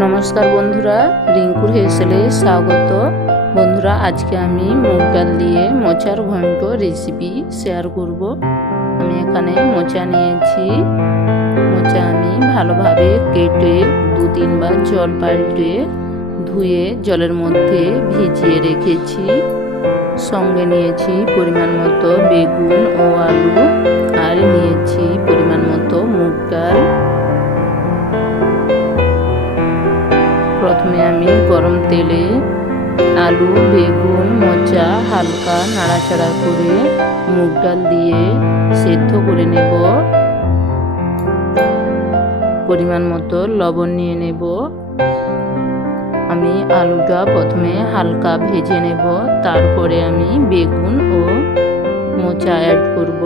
নমস্কার বন্ধুরা, রিঙ্কুর হেসেলে স্বাগত। বন্ধুরা, আজকে আমি মুগ ডাল দিয়ে মোচার ঘন্ট রেসিপি শেয়ার করব। আমি এখানে মোচা নিয়েছি। মোচা আমি ভালোভাবে কেটে দু তিনবার জল পাল্টে ধুয়ে জলের মধ্যে ভিজিয়ে রেখেছি। সঙ্গে নিয়েছি পরিমাণ মতো বেগুন ও আলু। গরম তেলে আলু, বেগুন, মোচা, হালকা নাড়াচাড়া করে মুগ ডাল দিয়ে সেদ্ধ করে নেব। পরিমাণ মতো লবণ নিয়ে নেব। আমি আলুটা প্রথমে হালকা ভেজে নেব, তারপরে আমি বেগুন ও মোচা অ্যাড করব।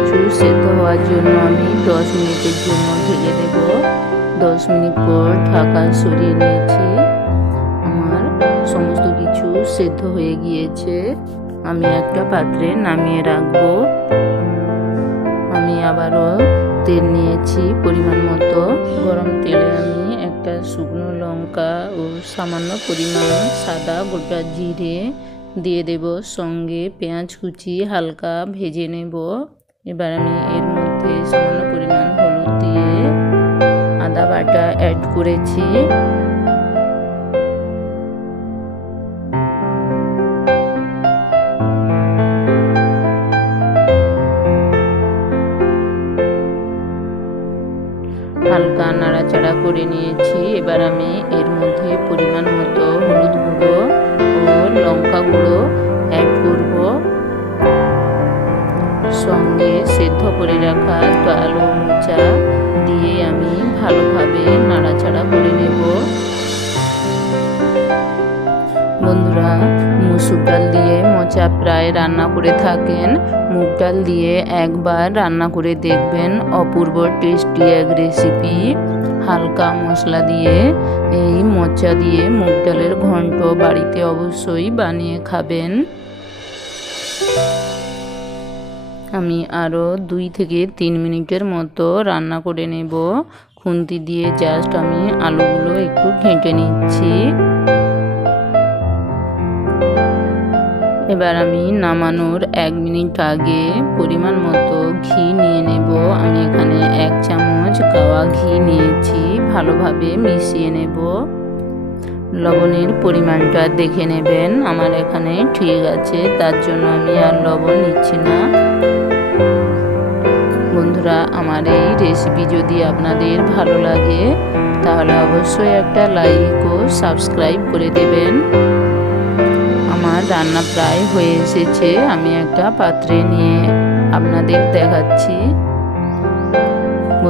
কিছু সেদ্ধ হওয়ার জন্য আমি দশ মিনিটের জন্য ঢেকে দেব। দশ মিনিট পর ঢাকা সরিয়ে নিয়েছি। আমার সমস্ত কিছু সেদ্ধ হয়ে গিয়েছে। আমি একটা পাত্রে নামিয়ে রাখব। আমি আবারও তেল নিয়েছি পরিমাণ মতো। গরম তেলে আমি একটা শুকনো লঙ্কা ও সামান্য পরিমাণ সাদা গোটা জিরে দিয়ে দেব। সঙ্গে পেঁয়াজ কুচি হালকা ভেজে নেব। এবার আমি এর মধ্যে সামান্য পরিমাণ হলুদ দিয়ে আদা বাটা অ্যাড করেছি। হালকা নাড়াচাড়া করে নিয়েছি। এবার আমি এর মধ্যে পরিমাণ মতো হলুদ গুঁড়ো ও লঙ্কা গুঁড়ো সঙ্গে সেদ্ধ করে রাখা ডাল মোচা দিয়ে আমি ভালোভাবে নাড়াচাড়া করে নেব। বন্ধুরা, মুসুর ডাল দিয়ে মোচা প্রায় রান্না করে থাকেন। মুগ ডাল দিয়ে একবার রান্না করে দেখবেন অপূর্ব টেস্টি এক রেসিপি হালকা মশলা দিয়ে, এই মোচা দিয়ে মুগ ডালের ঘন্ট বাড়িতে অবশ্যই বানিয়ে খাবেন। আমি আরও দুই থেকে তিন মিনিটের মতো রান্না করে নেব। খুন্তি দিয়ে জাস্ট আমি আলুগুলো একটু ঘেঁটে নিচ্ছি। এবার আমি নামানোর এক মিনিট আগে পরিমাণ মতো ঘি নিয়ে নেব। আমি এখানে এক চামচ গাওয়া ঘি নিয়েছি, ভালোভাবে মিশিয়ে নেব। লবণের পরিমাণটা দেখে নেবেন, আমার এখানে ঠিক আছে, তার জন্য আমি আর লবণ নিচ্ছি না। বন্ধুরা, আমার এই রেসিপি যদি আপনাদের ভালো লাগে, তাহলে অবশ্যই একটা লাইক ও সাবস্ক্রাইব করে দেবেন। আমার রান্না প্রায় হয়ে এসেছে, আমি একটা পাত্রে নিয়ে আপনাদের দেখাচ্ছি।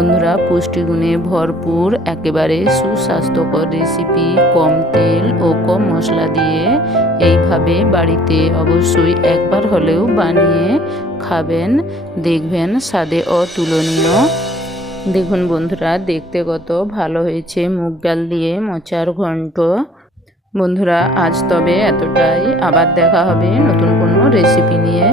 বন্ধুরা, পুষ্টিগুণে ভরপুর, একেবারে সুস্বাস্থ্যকর রেসিপি কম তেল ও কম মশলা দিয়ে এইভাবে বাড়িতে অবশ্যই একবার হলেও বানিয়ে খাবেন। দেখবেন স্বাদে অতুলনীয়। দেখুন বন্ধুরা, দেখতে কত ভালো হয়েছে মুগ ডাল দিয়ে মোচার ঘন্ট। বন্ধুরা, আজ তবে এতটাই। আবার দেখা হবে নতুন কোনো রেসিপি নিয়ে।